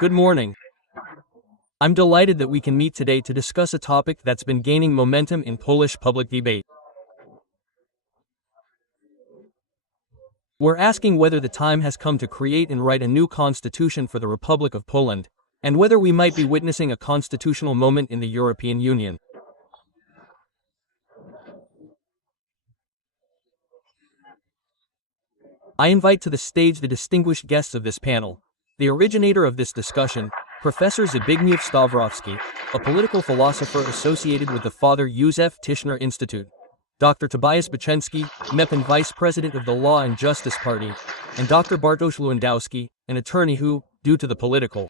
Good morning. I'm delighted that we can meet today to discuss a topic that's been gaining momentum in Polish public debate. We're asking whether the time has come to create and write a new constitution for the Republic of Poland, and whether we might be witnessing a constitutional moment in the European Union. I invite to the stage the distinguished guests of this panel. The originator of this discussion, Professor Zbigniew Stawrowski, a political philosopher associated with the Father Józef Tischner Institute, Dr. Tobiasz Bocheński, MEP and Vice President of the Law and Justice Party, and Dr. Bartosz Lewandowski, an attorney who, due to the political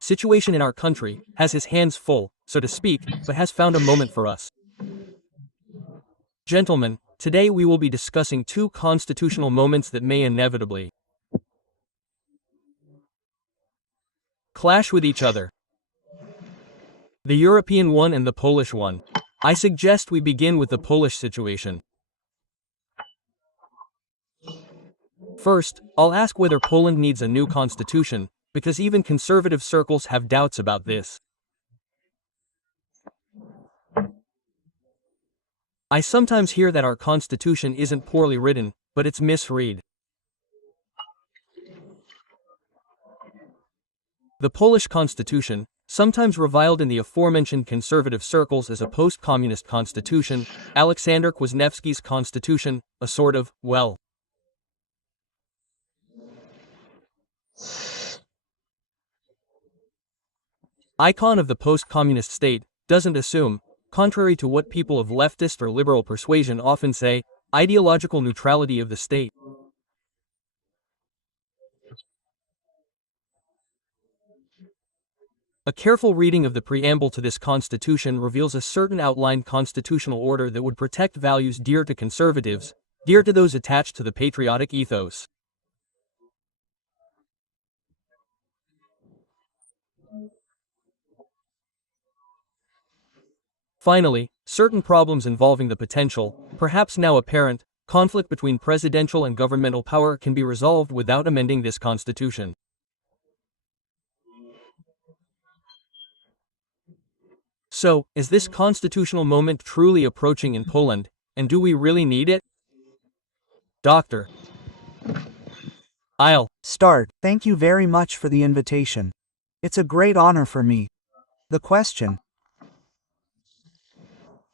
situation in our country, has his hands full, so to speak, but has found a moment for us. Gentlemen, today we will be discussing two constitutional moments that may inevitably clash with each other. The European one and the Polish one. I suggest we begin with the Polish situation. First, I'll ask whether Poland needs a new constitution, because even conservative circles have doubts about this. I sometimes hear that our constitution isn't poorly written, but it's misread. The Polish constitution, sometimes reviled in the aforementioned conservative circles as a post-communist constitution, Aleksander Kwaśniewski's constitution, a sort of, well, icon of the post-communist state, doesn't assume, contrary to what people of leftist or liberal persuasion often say, ideological neutrality of the state. A careful reading of the preamble to this constitution reveals a certain outlined constitutional order that would protect values dear to conservatives, dear to those attached to the patriotic ethos. Finally, certain problems involving the potential, perhaps now apparent, conflict between presidential and governmental power can be resolved without amending this constitution. So, is this constitutional moment truly approaching in Poland, and do we really need it? Dr. I'll start. Thank you very much for the invitation. It's a great honor for me. The question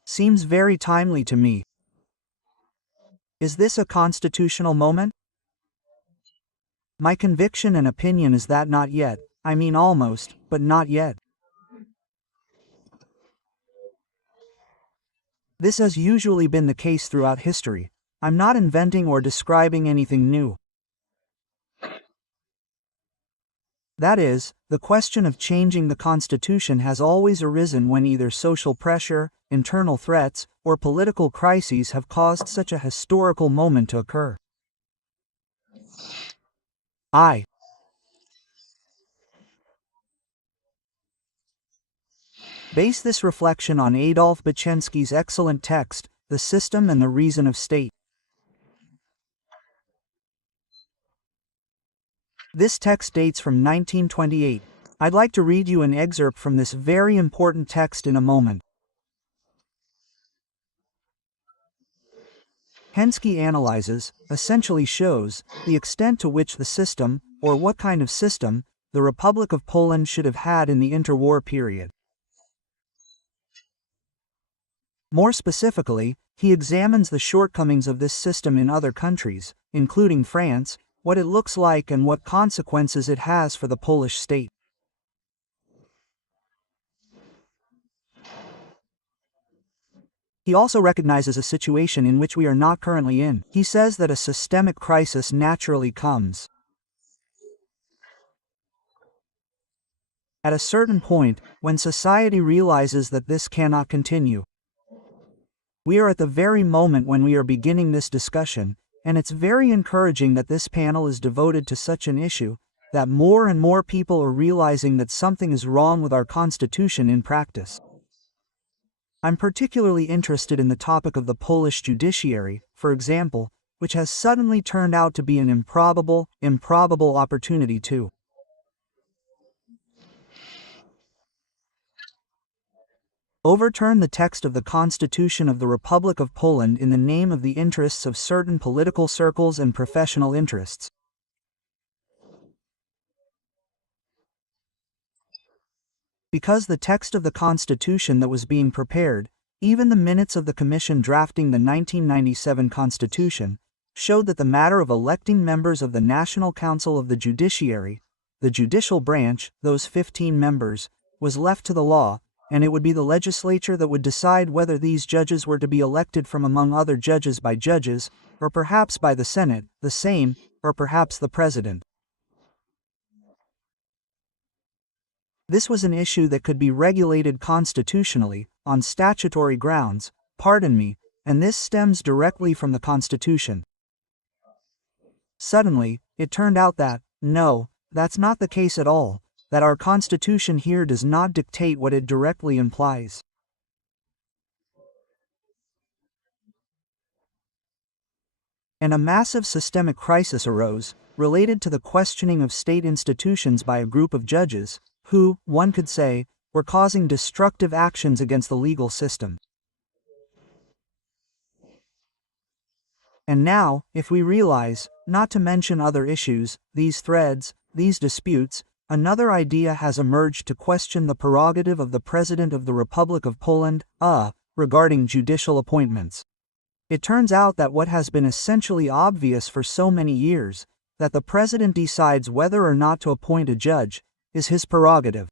seems very timely to me. Is this a constitutional moment? My conviction and opinion is that not yet, I mean almost, but not yet. This has usually been the case throughout history. I'm not inventing or describing anything new. That is, the question of changing the Constitution has always arisen when either social pressure, internal threats, or political crises have caused such a historical moment to occur. I base this reflection on Adolf Bocheński's excellent text, The System and the Reason of State. This text dates from 1928. I'd like to read you an excerpt from this very important text in a moment. Bocheński analyzes, essentially shows, the extent to which the system, or what kind of system, the Republic of Poland should have had in the interwar period. More specifically, he examines the shortcomings of this system in other countries, including France, what it looks like and what consequences it has for the Polish state. He also recognizes a situation in which we are not currently in. He says that a systemic crisis naturally comes at a certain point, when society realizes that this cannot continue. We are at the very moment when we are beginning this discussion, and it's very encouraging that this panel is devoted to such an issue, that more and more people are realizing that something is wrong with our Constitution in practice. I'm particularly interested in the topic of the Polish judiciary, for example, which has suddenly turned out to be an improbable opportunity to overturn the text of the Constitution of the Republic of Poland in the name of the interests of certain political circles and professional interests. Because the text of the Constitution that was being prepared, even the minutes of the Commission drafting the 1997 Constitution, showed that the matter of electing members of the National Council of the Judiciary, the judicial branch, those 15 members, was left to the law, and it would be the legislature that would decide whether these judges were to be elected from among other judges by judges, or perhaps by the Senate, the Sejm, or perhaps the President. This was an issue that could be regulated constitutionally, on statutory grounds, and this stems directly from the Constitution. Suddenly, it turned out that, no, that's not the case at all, that our Constitution here does not dictate what it directly implies. And a massive systemic crisis arose, related to the questioning of state institutions by a group of judges, who, one could say, were causing destructive actions against the legal system. And now, if we realize, not to mention other issues, these threads, these disputes, another idea has emerged to question the prerogative of the President of the Republic of Poland, regarding judicial appointments. It turns out that what has been essentially obvious for so many years, that the President decides whether or not to appoint a judge, is his prerogative.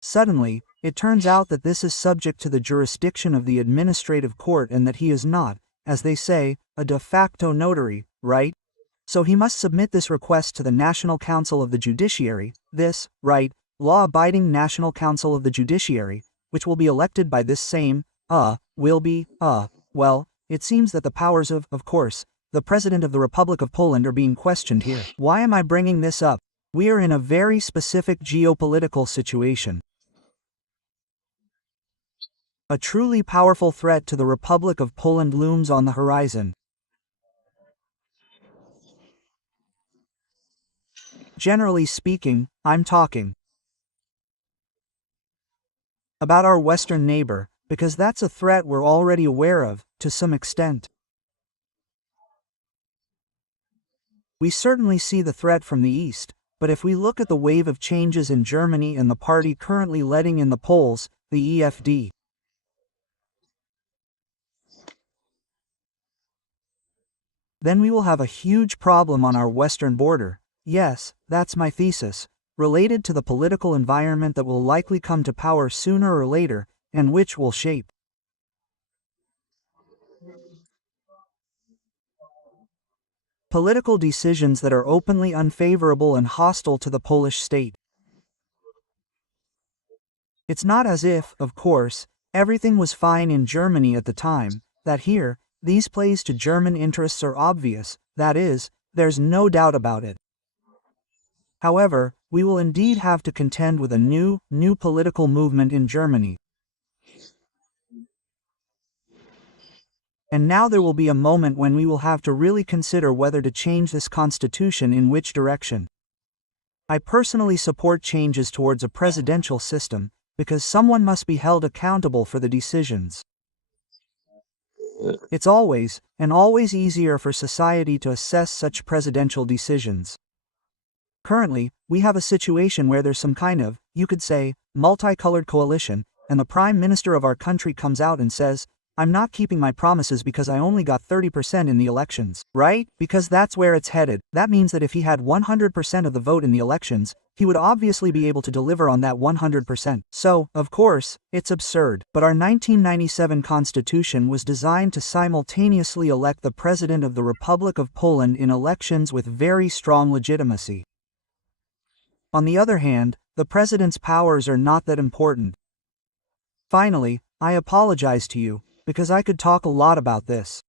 Suddenly, it turns out that this is subject to the jurisdiction of the administrative court and that he is not, as they say, a de facto notary, right? So he must submit this request to the National Council of the Judiciary, this, law-abiding National Council of the Judiciary, which will be elected by this same, well, it seems that the powers of course, the President of the Republic of Poland are being questioned here. Why am I bringing this up? We are in a very specific geopolitical situation. A truly powerful threat to the Republic of Poland looms on the horizon. Generally speaking, I'm talking about our Western neighbor, because that's a threat we're already aware of, to some extent. We certainly see the threat from the East, but if we look at the wave of changes in Germany and the party currently leading in the polls, the EFD, then we will have a huge problem on our Western border. Yes, that's my thesis, related to the political environment that will likely come to power sooner or later, and which will shape political decisions that are openly unfavorable and hostile to the Polish state. It's not as if, of course, everything was fine in Germany at the time, that here, these plays to German interests are obvious, that is, there's no doubt about it. However, we will indeed have to contend with a new political movement in Germany. And now there will be a moment when we will have to really consider whether to change this constitution in which direction. I personally support changes towards a presidential system, because someone must be held accountable for the decisions. It's always easier for society to assess such presidential decisions. Currently, we have a situation where there's some kind of, you could say, multicolored coalition, and the Prime Minister of our country comes out and says, I'm not keeping my promises because I only got 30% in the elections, right? Because that's where it's headed. That means that if he had 100% of the vote in the elections, he would obviously be able to deliver on that 100%. So, of course, it's absurd. But our 1997 Constitution was designed to simultaneously elect the President of the Republic of Poland in elections with very strong legitimacy. On the other hand, the President's powers are not that important. Finally, I apologize to you, because I could talk a lot about this.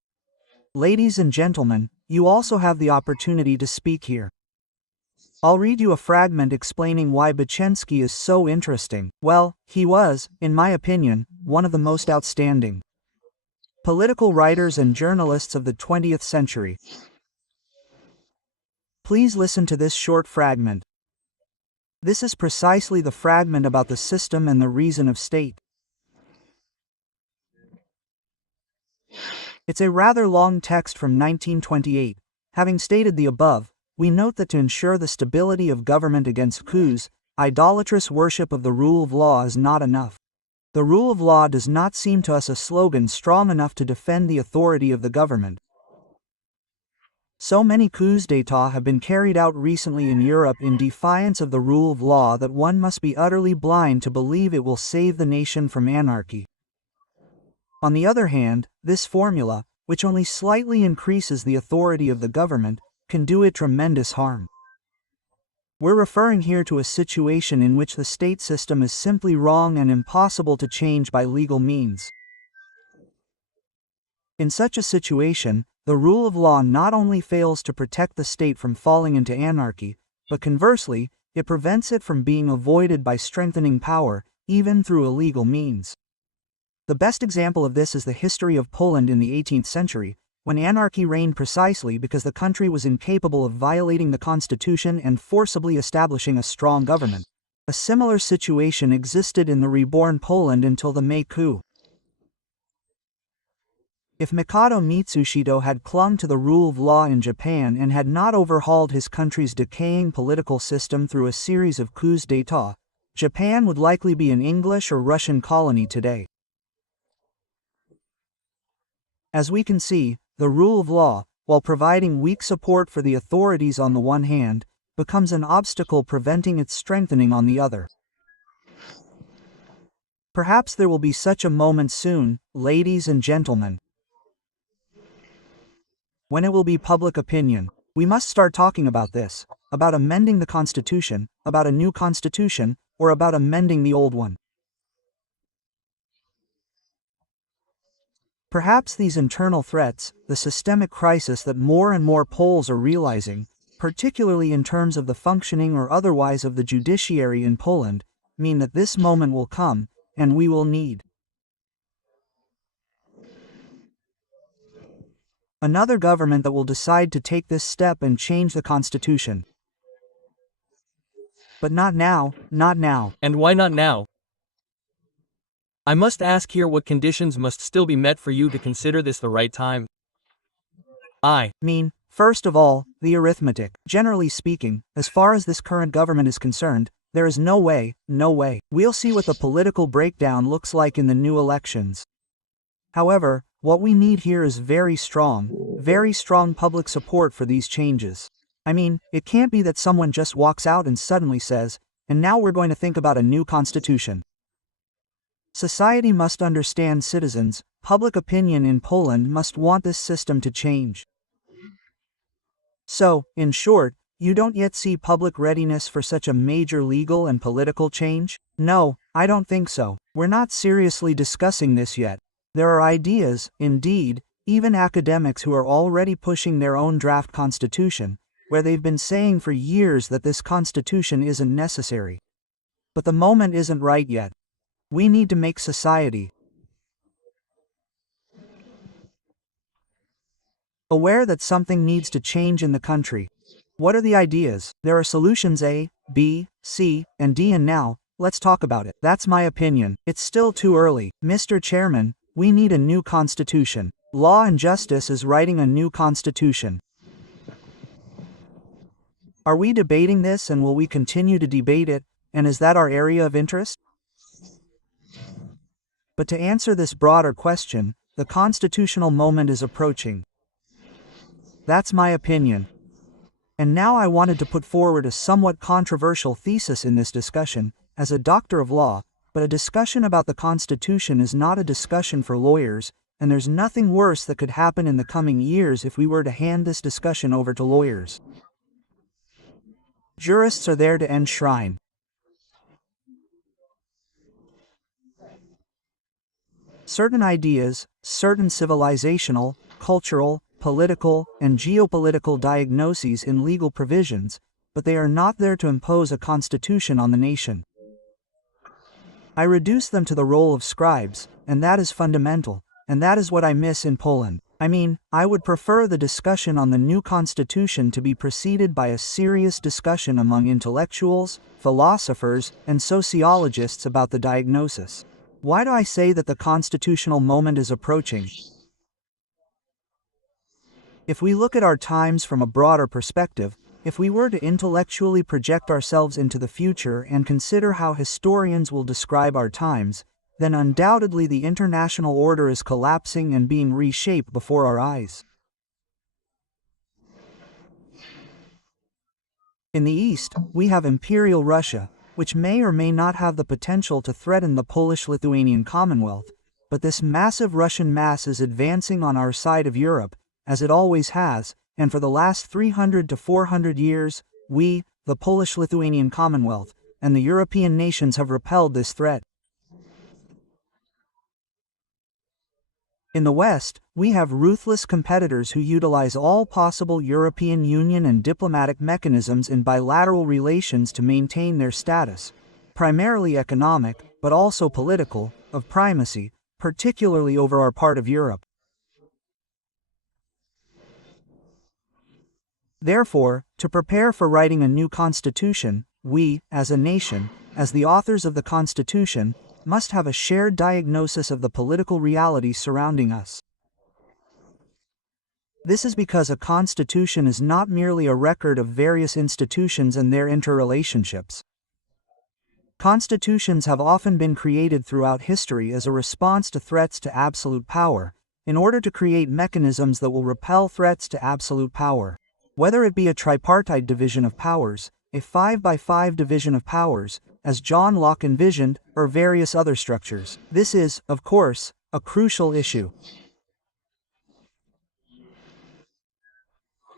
Ladies and gentlemen, you also have the opportunity to speak here. I'll read you a fragment explaining why Bocheński is so interesting. Well, he was, in my opinion, one of the most outstanding Political writers and journalists of the 20th century. Please listen to this short fragment. This is precisely the fragment about the system and the reason of state. It's a rather long text from 1928. Having stated the above, we note that to ensure the stability of government against coups, idolatrous worship of the rule of law is not enough. The rule of law does not seem to us a slogan strong enough to defend the authority of the government. So many coups d'état have been carried out recently in Europe in defiance of the rule of law that one must be utterly blind to believe it will save the nation from anarchy. On the other hand, this formula, which only slightly increases the authority of the government, can do it tremendous harm. We're referring here to a situation in which the state system is simply wrong and impossible to change by legal means. In such a situation, the rule of law not only fails to protect the state from falling into anarchy, but conversely, it prevents it from being avoided by strengthening power, even through illegal means. The best example of this is the history of Poland in the 18th century, when anarchy reigned precisely because the country was incapable of violating the constitution and forcibly establishing a strong government. A similar situation existed in the reborn Poland until the May coup. If Mikado Mitsuhito had clung to the rule of law in Japan and had not overhauled his country's decaying political system through a series of coups d'état, Japan would likely be an English or Russian colony today. As we can see, the rule of law, while providing weak support for the authorities on the one hand, becomes an obstacle preventing its strengthening on the other. Perhaps there will be such a moment soon, ladies and gentlemen. When it will be public opinion, we must start talking about this, about amending the Constitution, about a new Constitution, or about amending the old one. Perhaps these internal threats, the systemic crisis that more and more Poles are realizing, particularly in terms of the functioning or otherwise of the judiciary in Poland, mean that this moment will come, and we will need another government that will decide to take this step and change the Constitution. But not now, not now. And why not now? I must ask here, what conditions must still be met for you to consider this the right time? I mean, first of all, the arithmetic. Generally speaking, as far as this current government is concerned, there is no way. We'll see what the political breakdown looks like in the new elections. However, what we need here is very strong public support for these changes. I mean, it can't be that someone just walks out and suddenly says, and now we're going to think about a new constitution. Society must understand citizens, public opinion in Poland must want this system to change. So, in short, you don't yet see public readiness for such a major legal and political change? No, I don't think so. We're not seriously discussing this yet. There are ideas, indeed, even academics who are already pushing their own draft constitution, where they've been saying for years that this constitution isn't necessary. But the moment isn't right yet. We need to make society aware that something needs to change in the country. What are the ideas? There are solutions A, B, C, and D, and now, let's talk about it. That's my opinion. It's still too early. Mr. Chairman, we need a new constitution. Law and Justice is writing a new constitution. Are we debating this, and will we continue to debate it, and is that our area of interest? But to answer this broader question, the constitutional moment is approaching. That's my opinion. And now I wanted to put forward a somewhat controversial thesis in this discussion, as a doctor of law, but a discussion about the Constitution is not a discussion for lawyers, and there's nothing worse that could happen in the coming years if we were to hand this discussion over to lawyers. Jurists are there to enshrine certain ideas, certain civilizational, cultural, political, and geopolitical diagnoses in legal provisions, but they are not there to impose a constitution on the nation. I reduce them to the role of scribes, and that is fundamental, and that is what I miss in Poland. I mean, I would prefer the discussion on the new constitution to be preceded by a serious discussion among intellectuals, philosophers, and sociologists about the diagnosis. Why do I say that the constitutional moment is approaching? If we look at our times from a broader perspective, if we were to intellectually project ourselves into the future and consider how historians will describe our times, then undoubtedly the international order is collapsing and being reshaped before our eyes. In the East, we have Imperial Russia, which may or may not have the potential to threaten the Polish-Lithuanian Commonwealth, but this massive Russian mass is advancing on our side of Europe, as it always has, and for the last 300 to 400 years, we, the Polish-Lithuanian Commonwealth, and the European nations have repelled this threat. In the West, we have ruthless competitors who utilize all possible European Union and diplomatic mechanisms in bilateral relations to maintain their status, primarily economic, but also political, of primacy, particularly over our part of Europe. Therefore, to prepare for writing a new constitution, we, as a nation, as the authors of the constitution, must have a shared diagnosis of the political reality surrounding us. This is because a constitution is not merely a record of various institutions and their interrelationships. Constitutions have often been created throughout history as a response to threats to absolute power, in order to create mechanisms that will repel threats to absolute power. Whether it be a tripartite division of powers, a 5-by-5 division of powers, as John Locke envisioned, or various other structures. This is, of course, a crucial issue.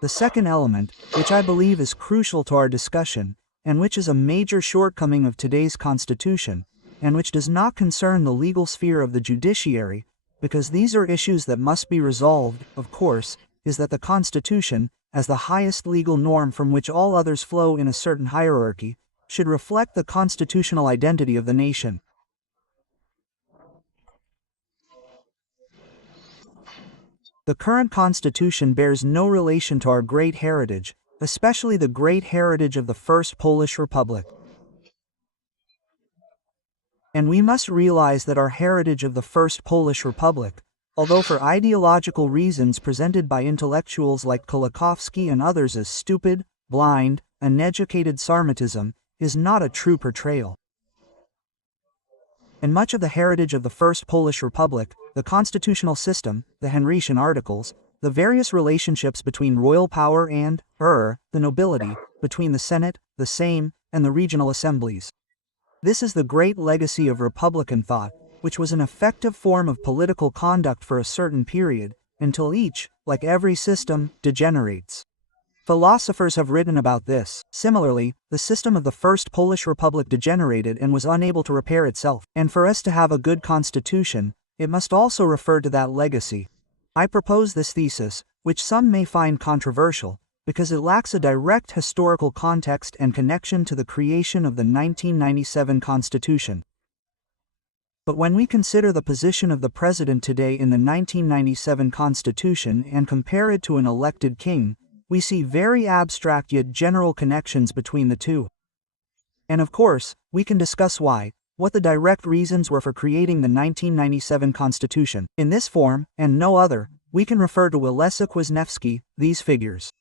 The second element, which I believe is crucial to our discussion, and which is a major shortcoming of today's constitution, and which does not concern the legal sphere of the judiciary, because these are issues that must be resolved, of course, is that the constitution, as the highest legal norm from which all others flow in a certain hierarchy, should reflect the constitutional identity of the nation. The current constitution bears no relation to our great heritage, especially the great heritage of the First Polish Republic. And we must realize that our heritage of the First Polish Republic, although for ideological reasons presented by intellectuals like Kolakowski and others as stupid, blind, uneducated Sarmatism, is not a true portrayal. And much of the heritage of the First Polish Republic, the constitutional system, the Henrician Articles, the various relationships between royal power and, the nobility, between the Senate, the Sejm, and the regional assemblies. This is the great legacy of Republican thought, which was an effective form of political conduct for a certain period, until each, like every system, degenerates. Philosophers have written about this. Similarly, the system of the First Polish Republic degenerated and was unable to repair itself. And for us to have a good constitution, it must also refer to that legacy. I propose this thesis, which some may find controversial, because it lacks a direct historical context and connection to the creation of the 1997 Constitution. But when we consider the position of the president today in the 1997 Constitution and compare it to an elected king, we see very abstract yet general connections between the two. And of course, we can discuss what the direct reasons were for creating the 1997 Constitution. In this form, and no other, we can refer to Leszek Kwasniewski, these figures.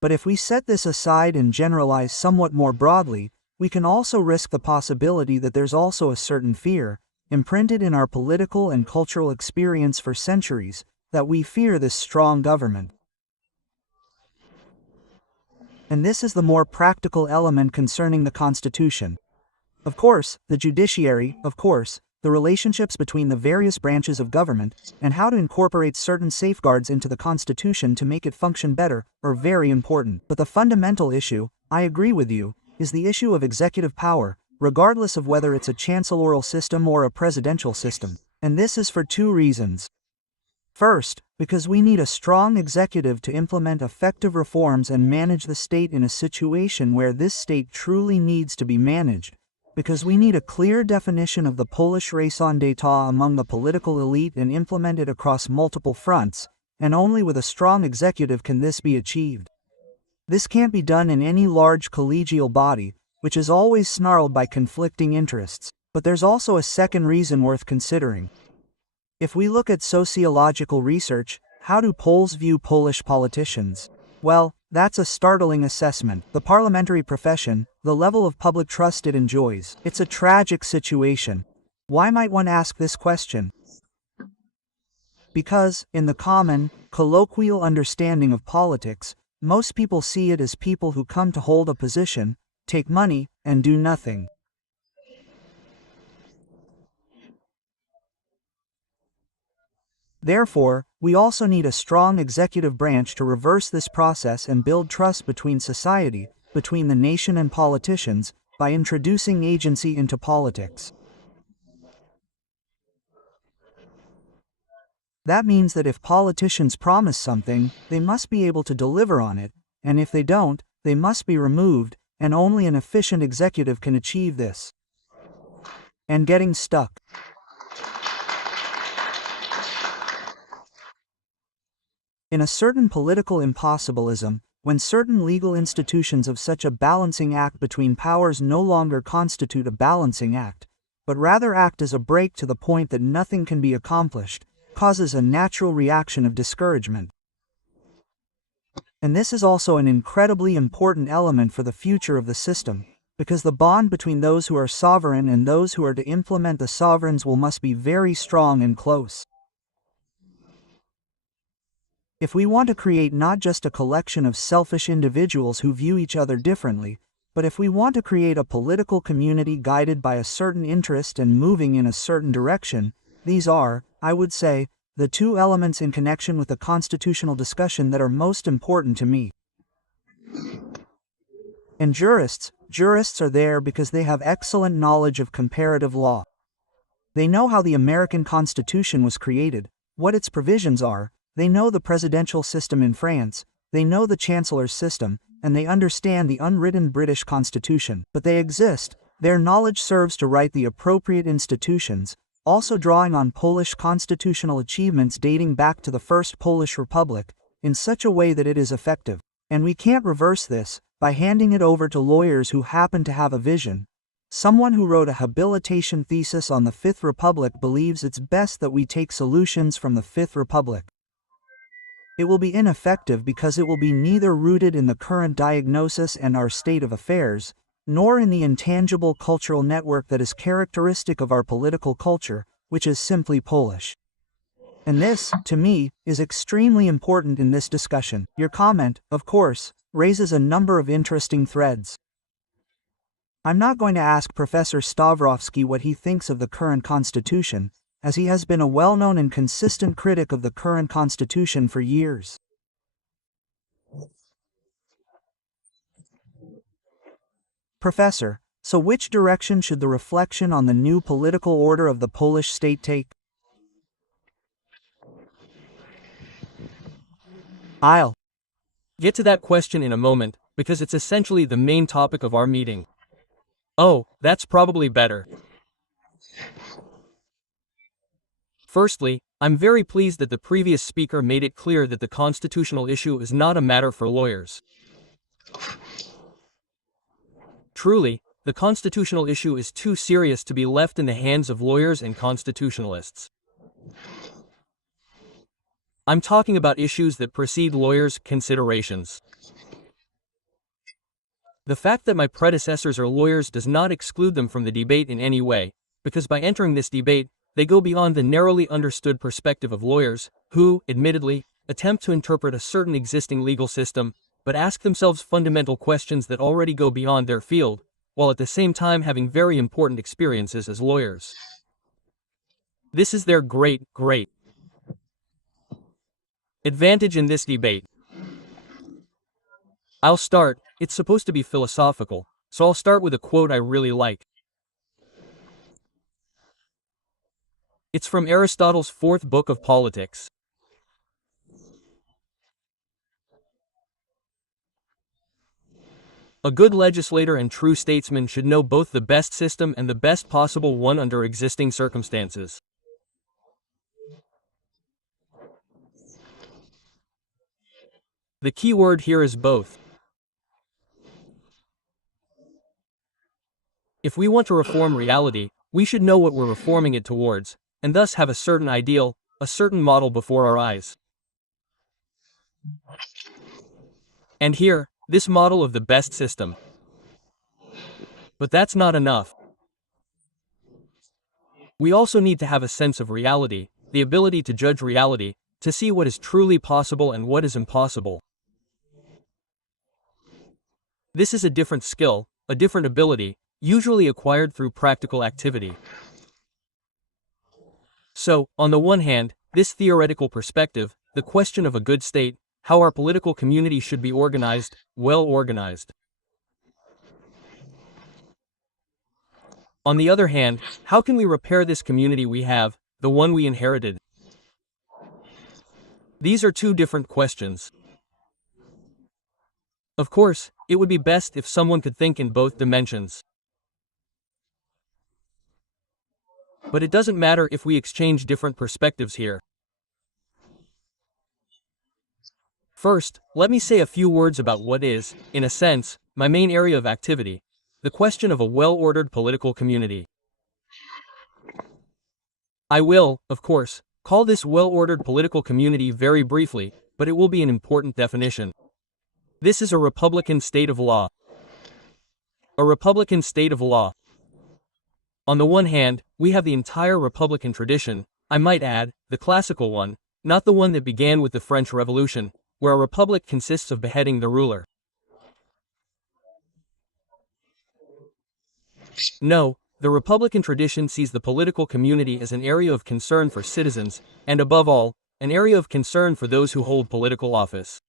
But if we set this aside and generalize somewhat more broadly, we can also risk the possibility that there's also a certain fear, imprinted in our political and cultural experience for centuries, that we fear this strong government. And this is the more practical element concerning the Constitution. Of course, the judiciary, the relationships between the various branches of government, and how to incorporate certain safeguards into the Constitution to make it function better, are very important. But the fundamental issue, I agree with you, is the issue of executive power, regardless of whether it's a chancellorial system or a presidential system. And this is for two reasons. First, because we need a strong executive to implement effective reforms and manage the state in a situation where this state truly needs to be managed. because we need a clear definition of the Polish raison d'etat among the political elite and implement it across multiple fronts, and only with a strong executive can this be achieved. This can't be done in any large collegial body, which is always snarled by conflicting interests, but there's also a second reason worth considering. If we look at sociological research, how do Poles view Polish politicians? Well, that's a startling assessment. The parliamentary profession, the level of public trust it enjoys. It's a tragic situation. Why might one ask this question? Because, in the common, colloquial understanding of politics, most people see it as people who come to hold a position, take money, and do nothing. Therefore, we also need a strong executive branch to reverse this process and build trust between society, between the nation and politicians, by introducing agency into politics. That means that if politicians promise something, they must be able to deliver on it, and if they don't, they must be removed, and only an efficient executive can achieve this. And getting stuck. In a certain political impossibilism, when certain legal institutions of such a balancing act between powers no longer constitute a balancing act, but rather act as a brake to the point that nothing can be accomplished, causes a natural reaction of discouragement. And this is also an incredibly important element for the future of the system, because the bond between those who are sovereign and those who are to implement the sovereign's will must be very strong and close. If we want to create not just a collection of selfish individuals who view each other differently, but if we want to create a political community guided by a certain interest and moving in a certain direction, these are, I would say, the two elements in connection with the constitutional discussion that are most important to me. And jurists are there because they have excellent knowledge of comparative law. They know how the American Constitution was created, what its provisions are. They know the presidential system in France, they know the chancellor's system, and they understand the unwritten British Constitution. But they exist, their knowledge serves to write the appropriate institutions, also drawing on Polish constitutional achievements dating back to the First Polish Republic, in such a way that it is effective. And we can't reverse this by handing it over to lawyers who happen to have a vision. Someone who wrote a habilitation thesis on the Fifth Republic believes it's best that we take solutions from the Fifth Republic. It will be ineffective because it will be neither rooted in the current diagnosis and our state of affairs, nor in the intangible cultural network that is characteristic of our political culture, which is simply Polish. And this, to me, is extremely important in this discussion. Your comment, of course, raises a number of interesting threads. I'm not going to ask Professor Stawrowski what he thinks of the current Constitution, as he has been a well-known and consistent critic of the current Constitution for years. Professor, so which direction should the reflection on the new political order of the Polish state take? I'll get to that question in a moment, because it's essentially the main topic of our meeting. Oh, that's probably better. Firstly, I'm very pleased that the previous speaker made it clear that the constitutional issue is not a matter for lawyers. Truly, the constitutional issue is too serious to be left in the hands of lawyers and constitutionalists. I'm talking about issues that precede lawyers' considerations. The fact that my predecessors are lawyers does not exclude them from the debate in any way, because by entering this debate, they go beyond the narrowly understood perspective of lawyers, who, admittedly, attempt to interpret a certain existing legal system, but ask themselves fundamental questions that already go beyond their field, while at the same time having very important experiences as lawyers. This is their great advantage in this debate. I'll start, it's supposed to be philosophical, so I'll start with a quote I really like. It's from Aristotle's fourth book of Politics. A good legislator and true statesman should know both the best system and the best possible one under existing circumstances. The key word here is both. If we want to reform reality, we should know what we're reforming it towards, and thus have a certain ideal, a certain model before our eyes. And here, this model of the best system. But that's not enough. We also need to have a sense of reality, the ability to judge reality, to see what is truly possible and what is impossible. This is a different skill, a different ability, usually acquired through practical activity. So, on the one hand, this theoretical perspective, the question of a good state, how our political community should be organized, well organized. On the other hand, how can we repair this community we have, the one we inherited? These are two different questions. Of course, it would be best if someone could think in both dimensions. But it doesn't matter if we exchange different perspectives here. First, let me say a few words about what is, in a sense, my main area of activity, the question of a well-ordered political community. I will, of course, call this well-ordered political community very briefly, but it will be an important definition. This is a republican state of law. A republican state of law. On the one hand, we have the entire republican tradition, I might add, the classical one, not the one that began with the French Revolution, where a republic consists of beheading the ruler. No, the republican tradition sees the political community as an area of concern for citizens, and above all, an area of concern for those who hold political office.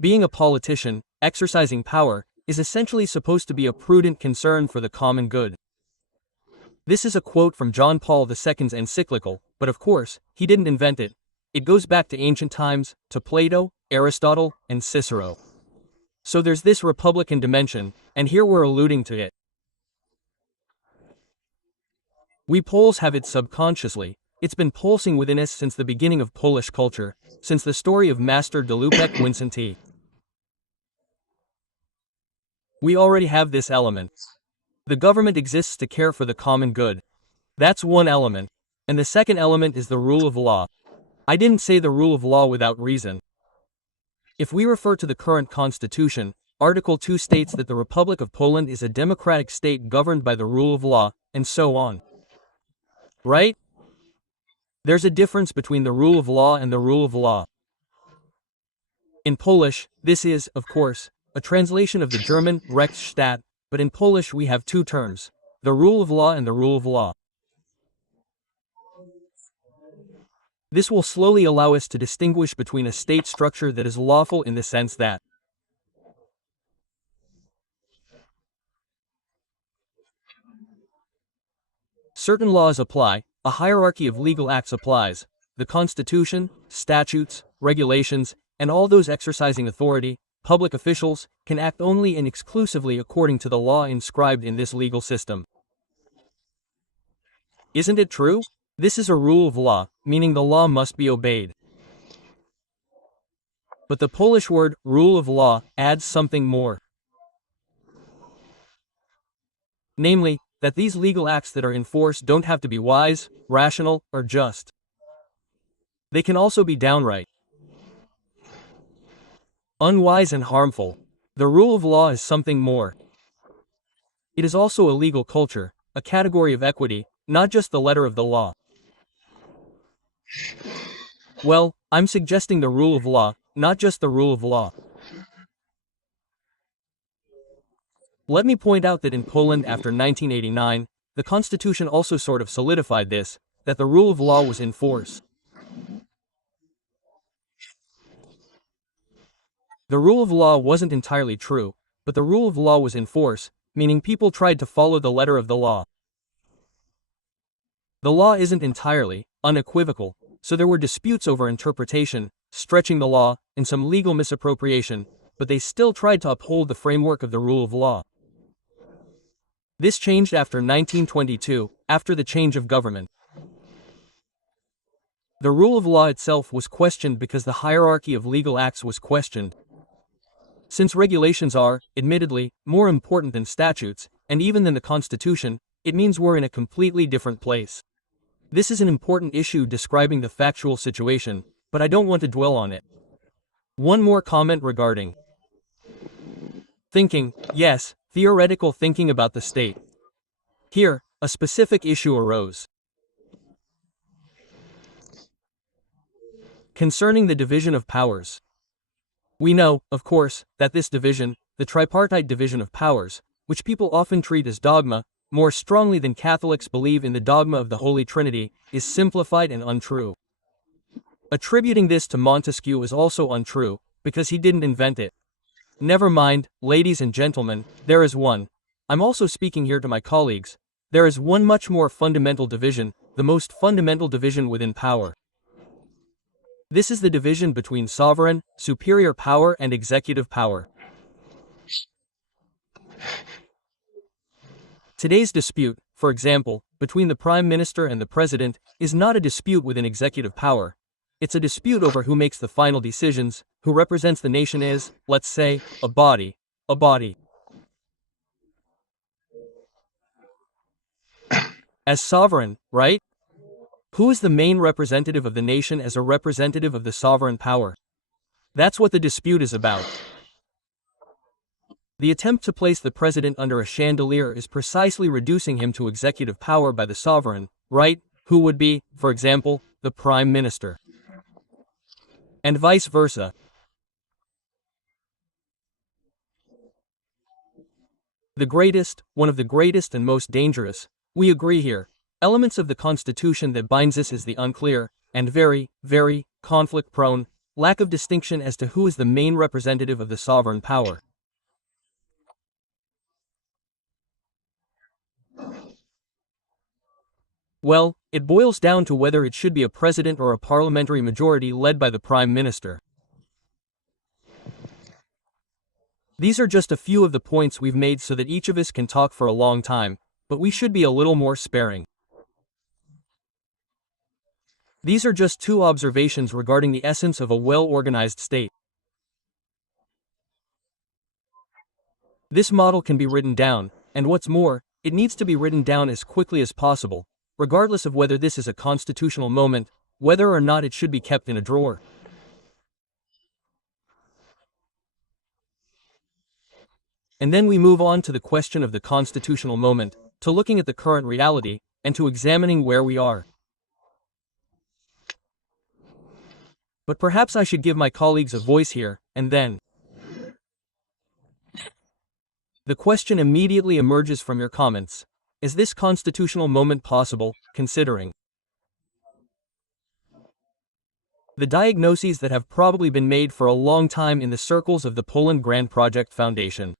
Being a politician, exercising power, is essentially supposed to be a prudent concern for the common good. This is a quote from John Paul II's encyclical, but of course, he didn't invent it. It goes back to ancient times, to Plato, Aristotle, and Cicero. So there's this republican dimension, and here we're alluding to it. We Poles have it subconsciously. It's been pulsing within us since the beginning of Polish culture, since the story of Master Delupek Wincenty. We already have this element. The government exists to care for the common good. That's one element. And the second element is the rule of law. I didn't say the rule of law without reason. If we refer to the current constitution, Article 2 states that the Republic of Poland is a democratic state governed by the rule of law, and so on. Right? There's a difference between the rule of law and the rule of law. In Polish, this is, of course, a translation of the German Rechtsstaat, but in Polish we have two terms, the rule of law and the rule of law. This will slowly allow us to distinguish between a state structure that is lawful in the sense that certain laws apply, a hierarchy of legal acts applies, the Constitution, statutes, regulations, and all those exercising authority, public officials, can act only and exclusively according to the law inscribed in this legal system. Isn't it true? This is a rule of law, meaning the law must be obeyed. But the Polish word, rule of law, adds something more. Namely, that these legal acts that are enforced don't have to be wise, rational, or just. They can also be downright unwise and harmful. The rule of law is something more. It is also a legal culture, a category of equity, not just the letter of the law. Well, I'm suggesting the rule of law, not just the rule of law. Let me point out that in Poland after 1989, the constitution also sort of solidified this, that the rule of law was in force. The rule of law wasn't entirely true, but the rule of law was in force, meaning people tried to follow the letter of the law. The law isn't entirely, unequivocal, so there were disputes over interpretation, stretching the law, and some legal misappropriation, but they still tried to uphold the framework of the rule of law. This changed after 1922, after the change of government. The rule of law itself was questioned because the hierarchy of legal acts was questioned. Since regulations are, admittedly, more important than statutes, and even than the Constitution, it means we're in a completely different place. This is an important issue describing the factual situation, but I don't want to dwell on it. One more comment regarding thinking, yes, theoretical thinking about the state. Here, a specific issue arose. Concerning the division of powers. We know, of course, that this division, the tripartite division of powers, which people often treat as dogma, more strongly than Catholics believe in the dogma of the Holy Trinity, is simplified and untrue. Attributing this to Montesquieu is also untrue, because he didn't invent it. Never mind, ladies and gentlemen, there is one. I'm also speaking here to my colleagues. There is one much more fundamental division, the most fundamental division within power. This is the division between sovereign, superior power and executive power. Today's dispute, for example, between the Prime Minister and the President, is not a dispute within executive power. It's a dispute over who makes the final decisions, who represents the nation is, let's say, a body. A body. As sovereign, right? Who is the main representative of the nation as a representative of the sovereign power? That's what the dispute is about. The attempt to place the president under a chandelier is precisely reducing him to executive power by the sovereign, right, who would be, for example, the prime minister. And vice versa. The greatest, one of the greatest and most dangerous, we agree here, elements of the Constitution that binds us is the unclear, and very, very, conflict-prone, lack of distinction as to who is the main representative of the sovereign power. Well, it boils down to whether it should be a president or a parliamentary majority led by the prime minister. These are just a few of the points we've made so that each of us can talk for a long time, but we should be a little more sparing. These are just two observations regarding the essence of a well-organized state. This model can be written down, and what's more, it needs to be written down as quickly as possible, regardless of whether this is a constitutional moment, whether or not it should be kept in a drawer. And then we move on to the question of the constitutional moment, to looking at the current reality, and to examining where we are. But perhaps I should give my colleagues a voice here, and then. The question immediately emerges from your comments. Is this constitutional moment possible, considering the diagnoses that have probably been made for a long time in the circles of the Poland Grand Project Foundation?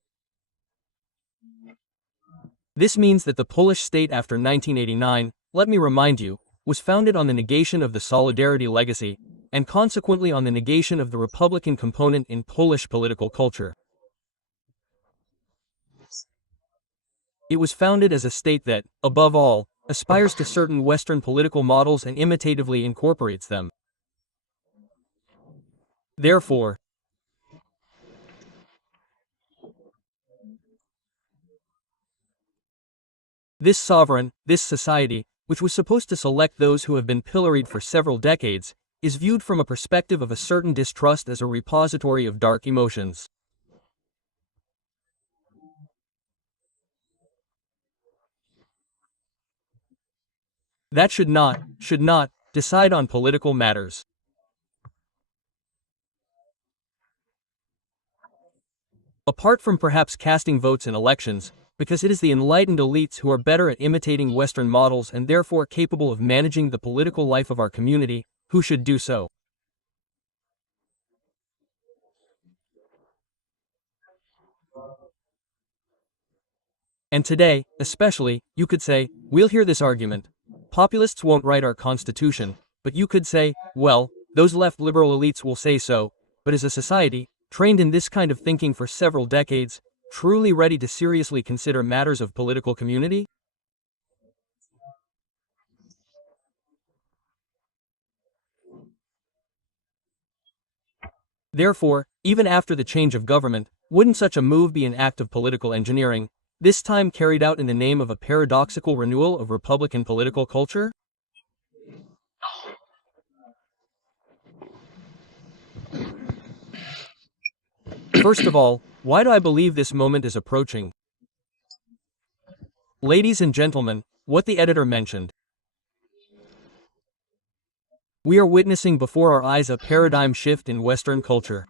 This means that the Polish state after 1989, let me remind you, was founded on the negation of the Solidarity legacy, and consequently on the negation of the Republican component in Polish political culture. It was founded as a state that, above all, aspires to certain Western political models and imitatively incorporates them. Therefore, this sovereign, this society, which was supposed to select those who have been pilloried for several decades, is viewed from a perspective of a certain distrust as a repository of dark emotions. That should not, decide on political matters. Apart from perhaps casting votes in elections, because it is the enlightened elites who are better at imitating Western models and therefore capable of managing the political life of our community, who should do so. And today, especially, you could say, we'll hear this argument. Populists won't write our constitution, but you could say, well, those left liberal elites will say so, but as a society, trained in this kind of thinking for several decades, truly ready to seriously consider matters of political community? Therefore, even after the change of government, wouldn't such a move be an act of political engineering, this time carried out in the name of a paradoxical renewal of Republican political culture? First of all, why do I believe this moment is approaching? Ladies and gentlemen, what the editor mentioned. We are witnessing before our eyes a paradigm shift in Western culture.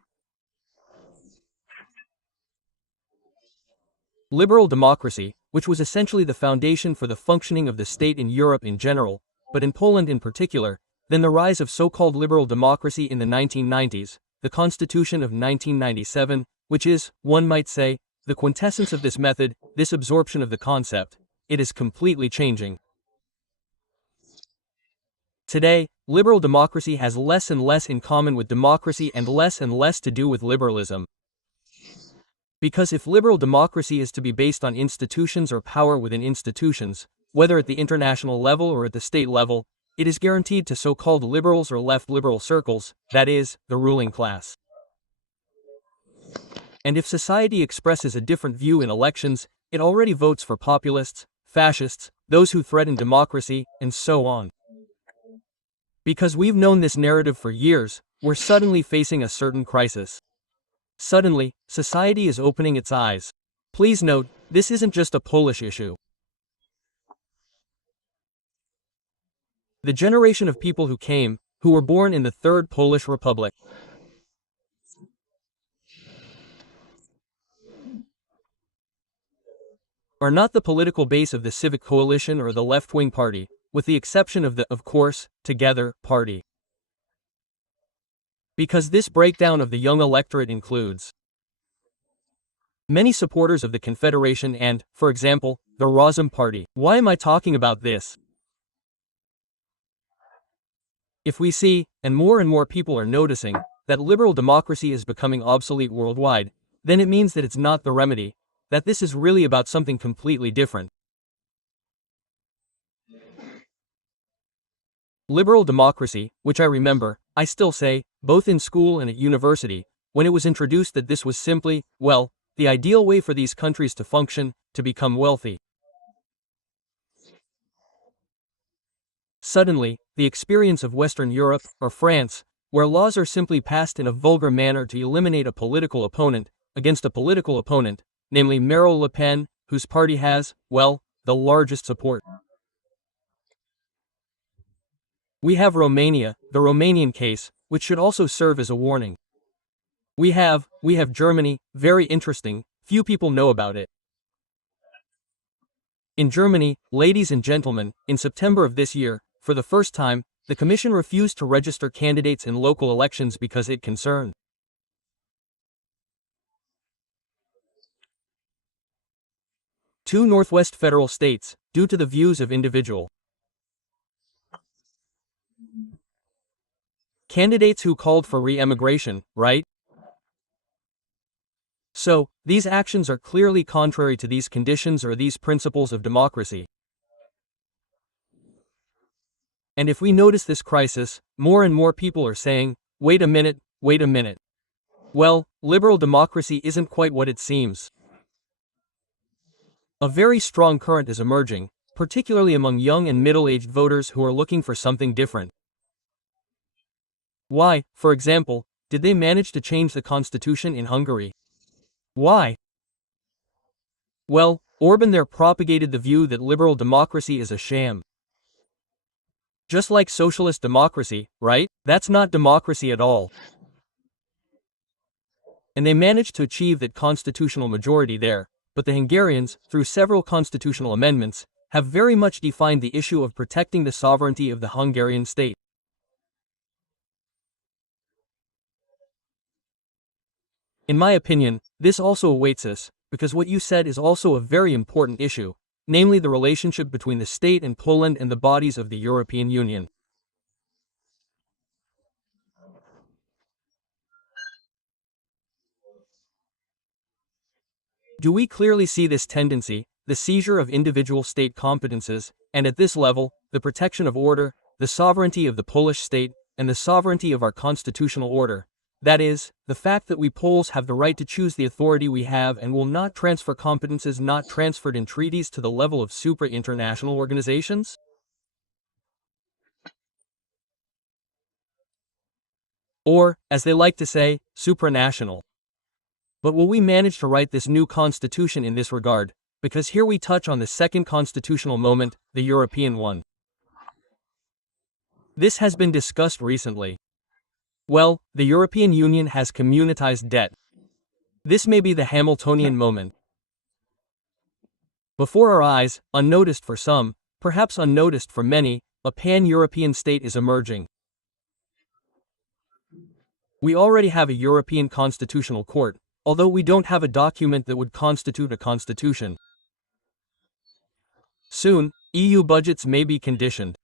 Liberal democracy, which was essentially the foundation for the functioning of the state in Europe in general, but in Poland in particular, then the rise of so-called liberal democracy in the 1990s, the Constitution of 1997, which is, one might say, the quintessence of this method, this absorption of the concept, it is completely changing. Today, liberal democracy has less and less in common with democracy and less to do with liberalism. Because if liberal democracy is to be based on institutions or power within institutions, whether at the international level or at the state level, it is guaranteed to so-called liberals or left liberal circles, that is, the ruling class. And if society expresses a different view in elections, it already votes for populists, fascists, those who threaten democracy, and so on. Because we've known this narrative for years, we're suddenly facing a certain crisis. Suddenly, society is opening its eyes. Please note, this isn't just a Polish issue. The generation of people who were born in the Third Polish Republic, are not the political base of the Civic Coalition or the left-wing party, with the exception of the, of course, Together party. Because this breakdown of the young electorate includes many supporters of the Confederation and, for example, the Razem party. Why am I talking about this? If we see, and more people are noticing, that liberal democracy is becoming obsolete worldwide, then it means that it's not the remedy, that this is really about something completely different. Liberal democracy, which I remember, I still say, both in school and at university, when it was introduced that this was simply, well, the ideal way for these countries to function, to become wealthy. Suddenly, the experience of Western Europe, or France, where laws are simply passed in a vulgar manner to eliminate a political opponent, against a political opponent, namely Marine Le Pen, whose party has, well, the largest support. We have Romania, the Romanian case, which should also serve as a warning. We have Germany, very interesting, few people know about it. In Germany, ladies and gentlemen, in September of this year, for the first time, the Commission refused to register candidates in local elections because it concerned two Northwest federal states, due to the views of individual candidates who called for re-emigration, right? So, these actions are clearly contrary to these conditions or these principles of democracy. And if we notice this crisis, more and more people are saying, wait a minute. Well, liberal democracy isn't quite what it seems. A very strong current is emerging, particularly among young and middle-aged voters who are looking for something different. Why, for example, did they manage to change the constitution in Hungary? Why? Well, Orban there propagated the view that liberal democracy is a sham. Just like socialist democracy, right? That's not democracy at all. And they managed to achieve that constitutional majority there, but the Hungarians, through several constitutional amendments, have very much defined the issue of protecting the sovereignty of the Hungarian state. In my opinion, this also awaits us, because what you said is also a very important issue, namely the relationship between the state and Poland and the bodies of the European Union. Do we clearly see this tendency, the seizure of individual state competences, and at this level, the protection of order, the sovereignty of the Polish state, and the sovereignty of our constitutional order? That is, the fact that we Poles have the right to choose the authority we have and will not transfer competences not transferred in treaties to the level of supra-international organizations? Or, as they like to say, supranational. But will we manage to write this new constitution in this regard? Because here we touch on the second constitutional moment, the European one. This has been discussed recently. Well, the European Union has communitized debt. This may be the Hamiltonian moment. Before our eyes, unnoticed for some, perhaps unnoticed for many, a pan-European state is emerging. We already have a European Constitutional Court, although we don't have a document that would constitute a constitution. Soon, EU budgets may be conditioned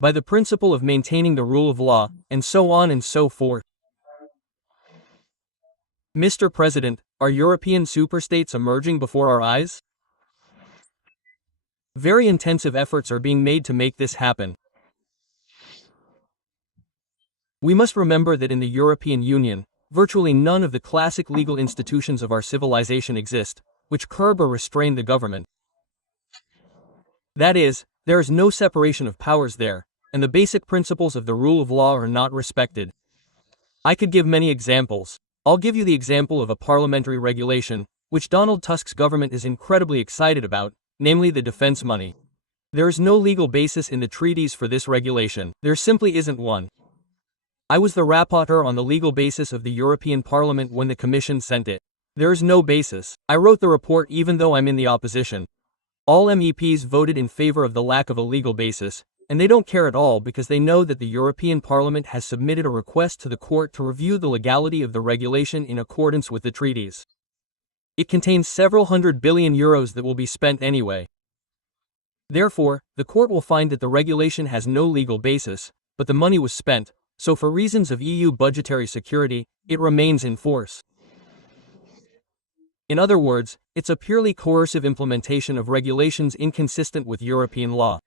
by the principle of maintaining the rule of law, and so on and so forth. Mr. President, are European superstates emerging before our eyes? Very intensive efforts are being made to make this happen. We must remember that in the European Union, virtually none of the classic legal institutions of our civilization exist, which curb or restrain the government. That is, there is no separation of powers there, and the basic principles of the rule of law are not respected. I could give many examples. I'll give you the example of a parliamentary regulation, which Donald Tusk's government is incredibly excited about, namely the defense money. There is no legal basis in the treaties for this regulation. There simply isn't one. I was the rapporteur on the legal basis of the European Parliament when the Commission sent it. There is no basis. I wrote the report even though I'm in the opposition. All MEPs voted in favor of the lack of a legal basis, and they don't care at all because they know that the European Parliament has submitted a request to the court to review the legality of the regulation in accordance with the treaties. It contains several hundred billion euros that will be spent anyway. Therefore, the court will find that the regulation has no legal basis, but the money was spent, so for reasons of EU budgetary security, it remains in force. In other words, it's a purely coercive implementation of regulations inconsistent with European law.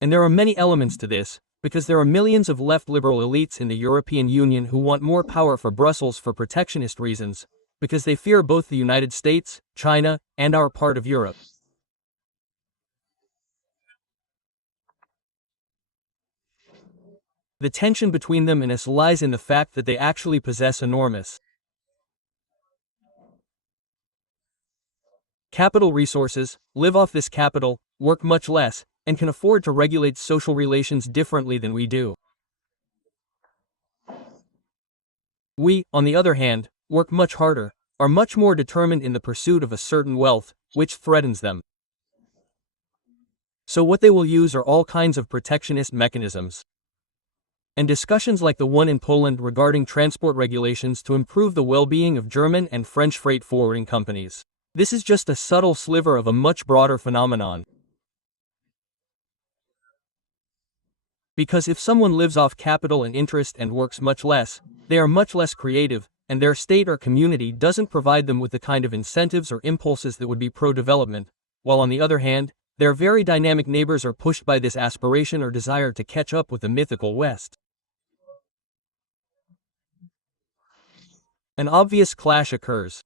And there are many elements to this, because there are millions of left liberal elites in the European Union who want more power for Brussels for protectionist reasons, because they fear both the United States, China, and our part of Europe. The tension between them and us lies in the fact that they actually possess enormous capital resources, live off this capital, work much less, and can afford to regulate social relations differently than we do. We, on the other hand, work much harder, are much more determined in the pursuit of a certain wealth, which threatens them. So what they will use are all kinds of protectionist mechanisms. And discussions like the one in Poland regarding transport regulations to improve the well-being of German and French freight forwarding companies. This is just a subtle sliver of a much broader phenomenon. Because if someone lives off capital and interest and works much less, they are much less creative, and their state or community doesn't provide them with the kind of incentives or impulses that would be pro-development, while on the other hand, their very dynamic neighbors are pushed by this aspiration or desire to catch up with the mythical West. An obvious clash occurs.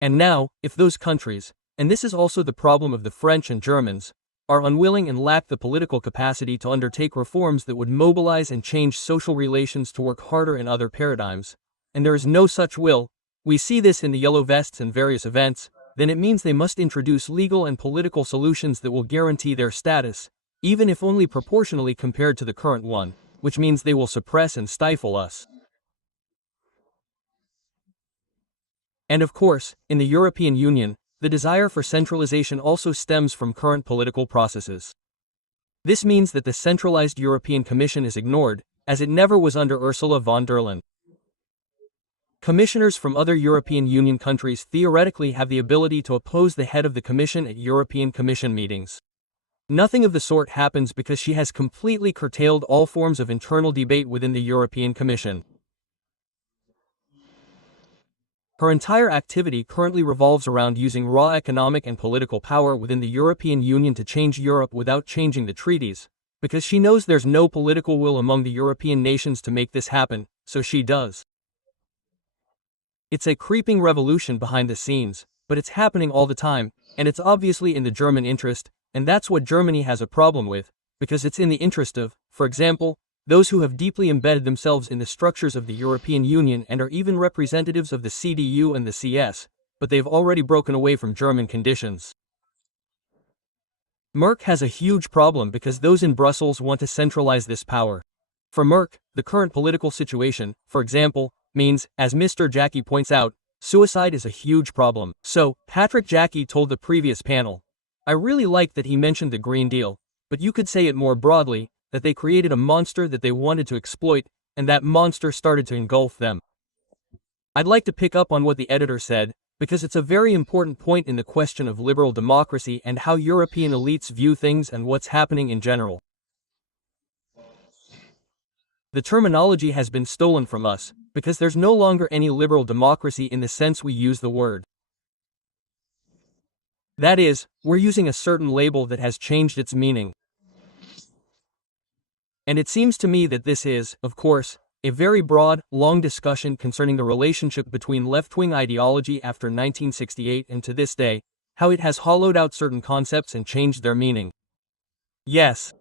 And now, if those countries, and this is also the problem of the French and Germans, are unwilling and lack the political capacity to undertake reforms that would mobilize and change social relations to work harder in other paradigms, and there is no such will, we see this in the Yellow Vests and various events, then it means they must introduce legal and political solutions that will guarantee their status, even if only proportionally compared to the current one, which means they will suppress and stifle us. And of course, in the European Union, the desire for centralization also stems from current political processes. This means that the centralized European Commission is ignored, as it never was under Ursula von der Leyen. Commissioners from other European Union countries theoretically have the ability to oppose the head of the Commission at European Commission meetings. Nothing of the sort happens because she has completely curtailed all forms of internal debate within the European Commission. Her entire activity currently revolves around using raw economic and political power within the European Union to change Europe without changing the treaties, because she knows there's no political will among the European nations to make this happen, so she does. It's a creeping revolution behind the scenes, but it's happening all the time, and it's obviously in the German interest, and that's what Germany has a problem with, because it's in the interest of, for example, those who have deeply embedded themselves in the structures of the European Union and are even representatives of the CDU and the CS, but they've already broken away from German conditions. Merck has a huge problem because those in Brussels want to centralize this power. For Merck, the current political situation, for example, means, as Mr. Jackie points out, suicide is a huge problem. So, Patrick Jackie told the previous panel, I really liked that he mentioned the Green Deal, but you could say it more broadly, that they created a monster that they wanted to exploit, and that monster started to engulf them. I'd like to pick up on what the editor said, because it's a very important point in the question of liberal democracy and how European elites view things and what's happening in general. The terminology has been stolen from us, because there's no longer any liberal democracy in the sense we use the word. That is, we're using a certain label that has changed its meaning. And it seems to me that this is, of course, a very broad, long discussion concerning the relationship between left-wing ideology after 1968 and to this day, how it has hollowed out certain concepts and changed their meaning. Yes.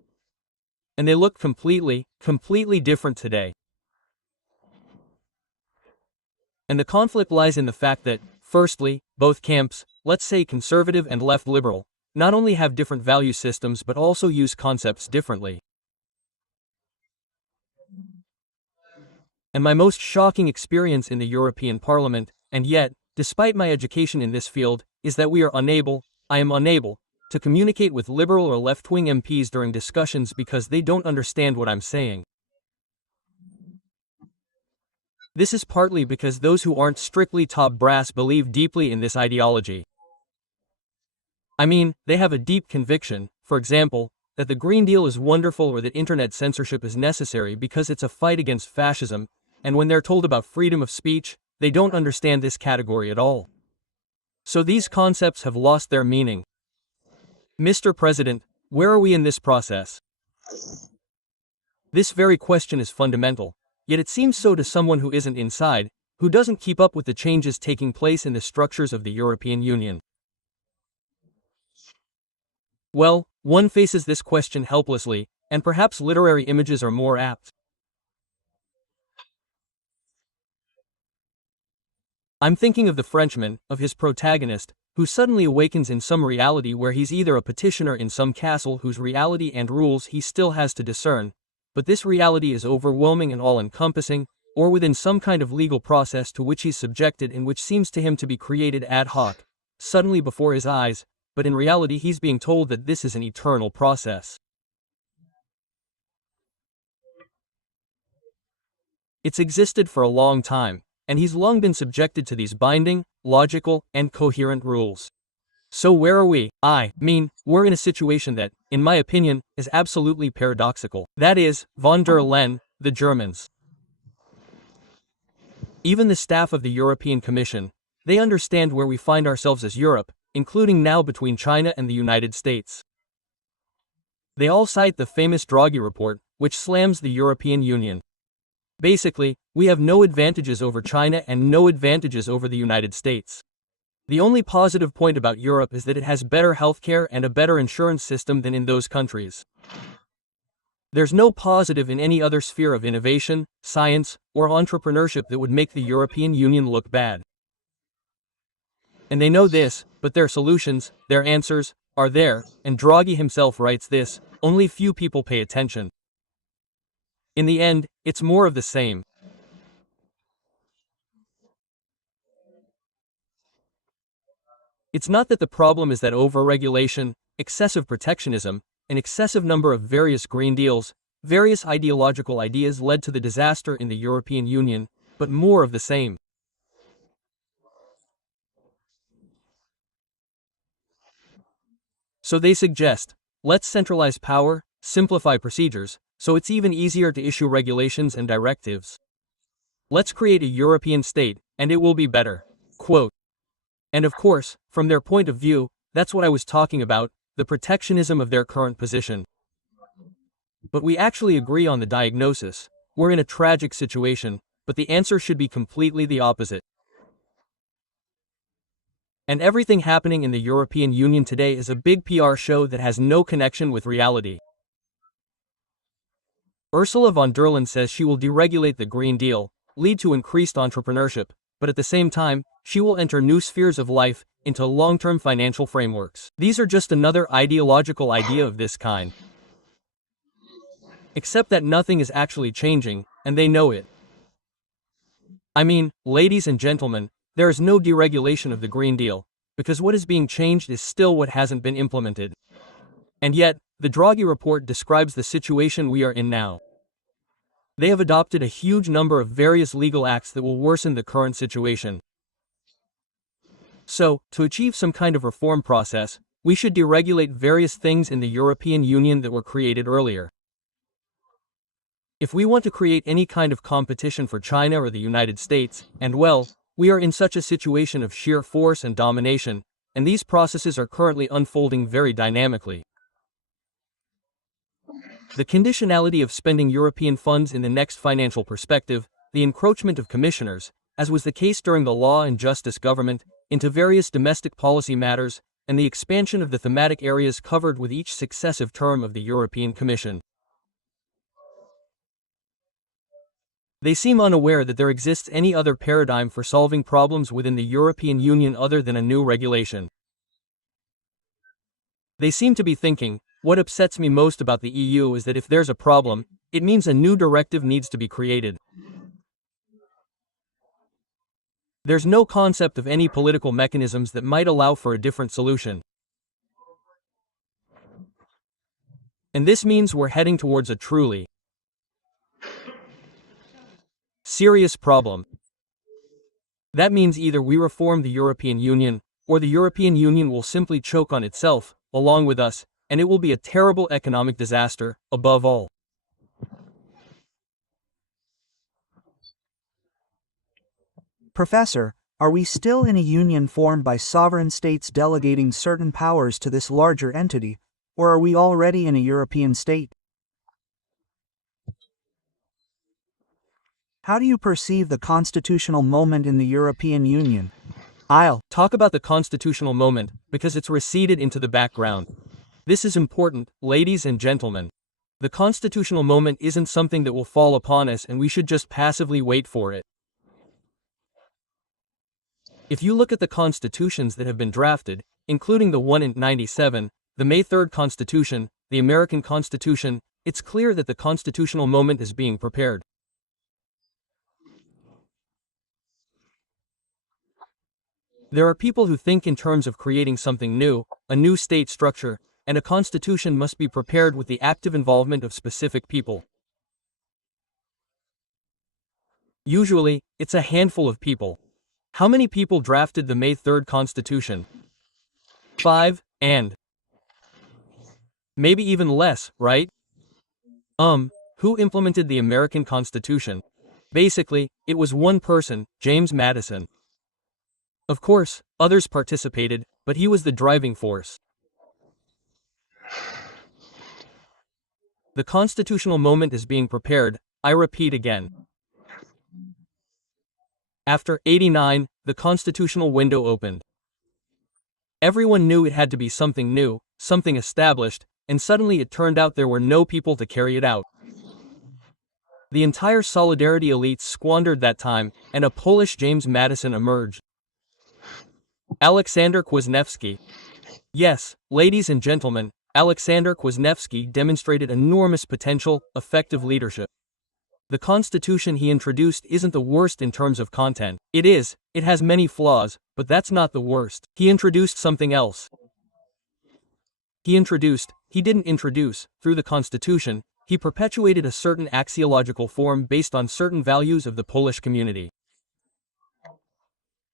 And they look completely different today. And the conflict lies in the fact that, firstly, both camps, let's say conservative and left liberal, not only have different value systems but also use concepts differently. And my most shocking experience in the European Parliament, and yet, despite my education in this field, is that I am unable, to communicate with liberal or left-wing MPs during discussions because they don't understand what I'm saying. This is partly because those who aren't strictly top brass believe deeply in this ideology. I mean, they have a deep conviction, for example, that the Green Deal is wonderful or that internet censorship is necessary because it's a fight against fascism, and when they're told about freedom of speech, they don't understand this category at all. So these concepts have lost their meaning. Mr. President, where are we in this process? This very question is fundamental, yet it seems so to someone who isn't inside, who doesn't keep up with the changes taking place in the structures of the European Union. Well, one faces this question helplessly, and perhaps literary images are more apt. I'm thinking of the Frenchman, of his protagonist, who suddenly awakens in some reality where he's either a petitioner in some castle whose reality and rules he still has to discern, but this reality is overwhelming and all-encompassing, or within some kind of legal process to which he's subjected and which seems to him to be created ad hoc, suddenly before his eyes, but in reality he's being told that this is an eternal process. It's existed for a long time, and he's long been subjected to these binding, logical, and coherent rules. So where are we? I mean, we're in a situation that, in my opinion, is absolutely paradoxical. That is, von der Leyen, the Germans. Even the staff of the European Commission, they understand where we find ourselves as Europe, including now between China and the United States. They all cite the famous Draghi report, which slams the European Union. Basically, we have no advantages over China and no advantages over the United States. The only positive point about Europe is that it has better healthcare and a better insurance system than in those countries. There's no positive in any other sphere of innovation, science, or entrepreneurship that would make the European Union look bad. And they know this, but their solutions, their answers, are there, and Draghi himself writes this, only few people pay attention. In the end, it's more of the same. It's not that the problem is that over-regulation, excessive protectionism, an excessive number of various Green Deals, various ideological ideas led to the disaster in the European Union, but more of the same. So they suggest, let's centralize power, simplify procedures, so it's even easier to issue regulations and directives. Let's create a European state, and it will be better. Quote. And of course, from their point of view, that's what I was talking about, the protectionism of their current position. But we actually agree on the diagnosis. We're in a tragic situation, but the answer should be completely the opposite. And everything happening in the European Union today is a big PR show that has no connection with reality. Ursula von der Leyen says she will deregulate the Green Deal, lead to increased entrepreneurship, but at the same time, she will enter new spheres of life, into long-term financial frameworks. These are just another ideological idea of this kind. Except that nothing is actually changing, and they know it. I mean, ladies and gentlemen, there is no deregulation of the Green Deal, because what is being changed is still what hasn't been implemented. And yet, the Draghi report describes the situation we are in now. They have adopted a huge number of various legal acts that will worsen the current situation. So, to achieve some kind of reform process, we should deregulate various things in the European Union that were created earlier. If we want to create any kind of competition for China or the United States, and well, we are in such a situation of sheer force and domination, and these processes are currently unfolding very dynamically. The conditionality of spending European funds in the next financial perspective, the encroachment of commissioners, as was the case during the Law and Justice government, into various domestic policy matters, and the expansion of the thematic areas covered with each successive term of the European Commission. They seem unaware that there exists any other paradigm for solving problems within the European Union other than a new regulation. They seem to be thinking, what upsets me most about the EU is that if there's a problem, it means a new directive needs to be created. There's no concept of any political mechanisms that might allow for a different solution. And this means we're heading towards a truly serious problem. That means either we reform the European Union, or the European Union will simply choke on itself, along with us, and it will be a terrible economic disaster, above all. Professor, are we still in a union formed by sovereign states delegating certain powers to this larger entity, or are we already in a European state? How do you perceive the constitutional moment in the European Union? I'll talk about the constitutional moment, because it's receded into the background. This is important, ladies and gentlemen. The constitutional moment isn't something that will fall upon us and we should just passively wait for it. If you look at the constitutions that have been drafted, including the one in '97, the May 3rd Constitution, the American Constitution, it's clear that the constitutional moment is being prepared. There are people who think in terms of creating something new, a new state structure, and a constitution must be prepared with the active involvement of specific people. Usually, it's a handful of people. How many people drafted the May 3rd Constitution? 5, and maybe even less, right? Who implemented the American Constitution? Basically, it was one person, James Madison. Of course, others participated, but he was the driving force. The constitutional moment is being prepared, I repeat again. After '89, the constitutional window opened. Everyone knew it had to be something new, something established, and suddenly it turned out there were no people to carry it out. The entire Solidarity elites squandered that time, and a Polish James Madison emerged. Aleksander Kwaśniewski. Yes, ladies and gentlemen, Aleksander Kwaśniewski demonstrated enormous potential, effective leadership. The constitution he introduced isn't the worst in terms of content. It has many flaws, but that's not the worst. He introduced something else. He didn't introduce, through the constitution, he perpetuated a certain axiological form based on certain values of the Polish community.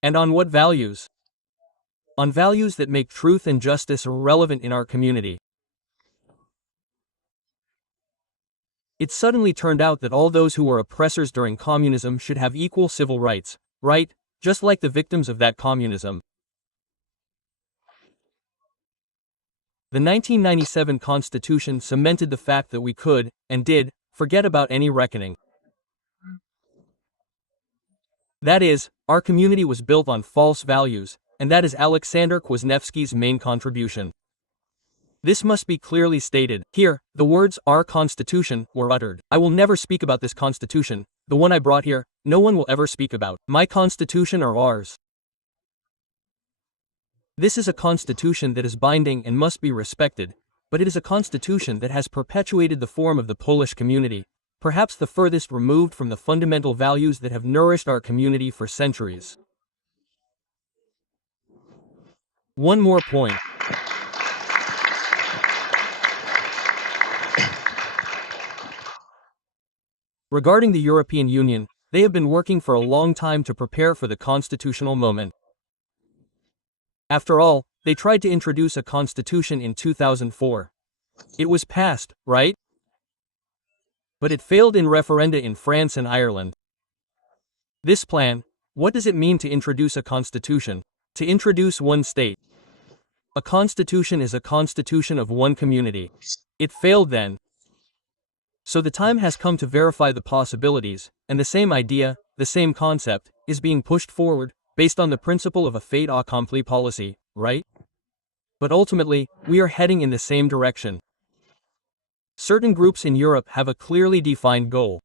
And on what values? on values that make truth and justice relevant in our community. It suddenly turned out that all those who were oppressors during communism should have equal civil rights, right? Just like the victims of that communism. The 1997 Constitution cemented the fact that we could, and did, forget about any reckoning. That is, our community was built on false values, and that is Alexander Kwasniewski's main contribution. This must be clearly stated. Here, the words, "our Constitution," were uttered. I will never speak about this Constitution, the one I brought here, no one will ever speak about. My Constitution or ours. This is a Constitution that is binding and must be respected, but it is a Constitution that has perpetuated the form of the Polish community, perhaps the furthest removed from the fundamental values that have nourished our community for centuries. One more point. Regarding the European Union, they have been working for a long time to prepare for the constitutional moment. After all, they tried to introduce a constitution in 2004. It was passed, right? But it failed in referenda in France and Ireland. This plan, what does it mean to introduce a constitution? To introduce one state. A constitution is a constitution of one community. It failed then. So the time has come to verify the possibilities, and the same idea, the same concept, is being pushed forward, based on the principle of a fait accompli policy, right? But ultimately, we are heading in the same direction. Certain groups in Europe have a clearly defined goal.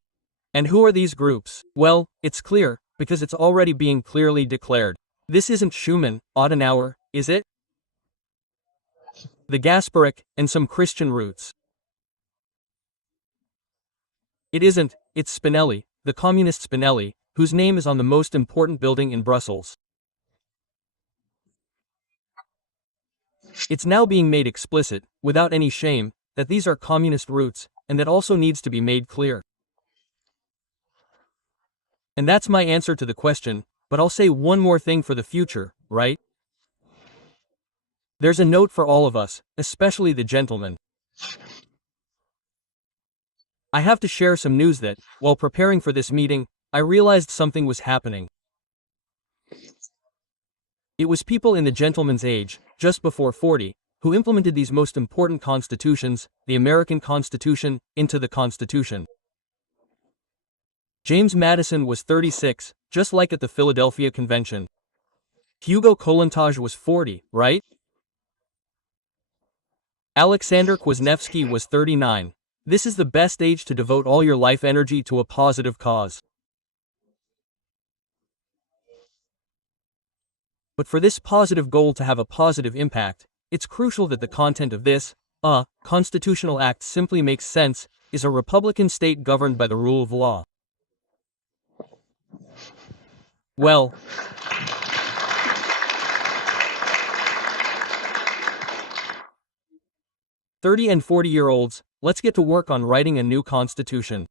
And who are these groups? Well, it's clear, because it's already being clearly declared. This isn't Schumann, Adenauer, is it? The Gasparic, and some Christian roots. It isn't, it's Spinelli, the communist Spinelli, whose name is on the most important building in Brussels. It's now being made explicit, without any shame, that these are communist roots, and that also needs to be made clear. And that's my answer to the question, but I'll say one more thing for the future, right? There's a note for all of us, especially the gentlemen. I have to share some news that, while preparing for this meeting, I realized something was happening. It was people in the gentleman's age, just before 40, who implemented these most important constitutions, the American Constitution, into the Constitution. James Madison was 36, just like at the Philadelphia Convention. Hugo Kollontaj was 40, right? Alexander Kwasniewski was 39. This is the best age to devote all your life energy to a positive cause. But for this positive goal to have a positive impact, it's crucial that the content of this, constitutional act simply makes sense, is a republican state governed by the rule of law. Well, "30 and 40-year-olds, let's get to work on writing a new constitution."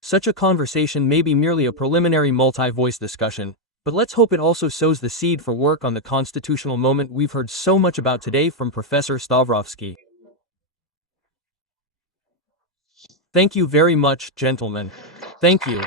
Such a conversation may be merely a preliminary multi-voice discussion, but let's hope it also sows the seed for work on the constitutional moment we've heard so much about today from Professor Stawrowski. Thank you very much, gentlemen. Thank you.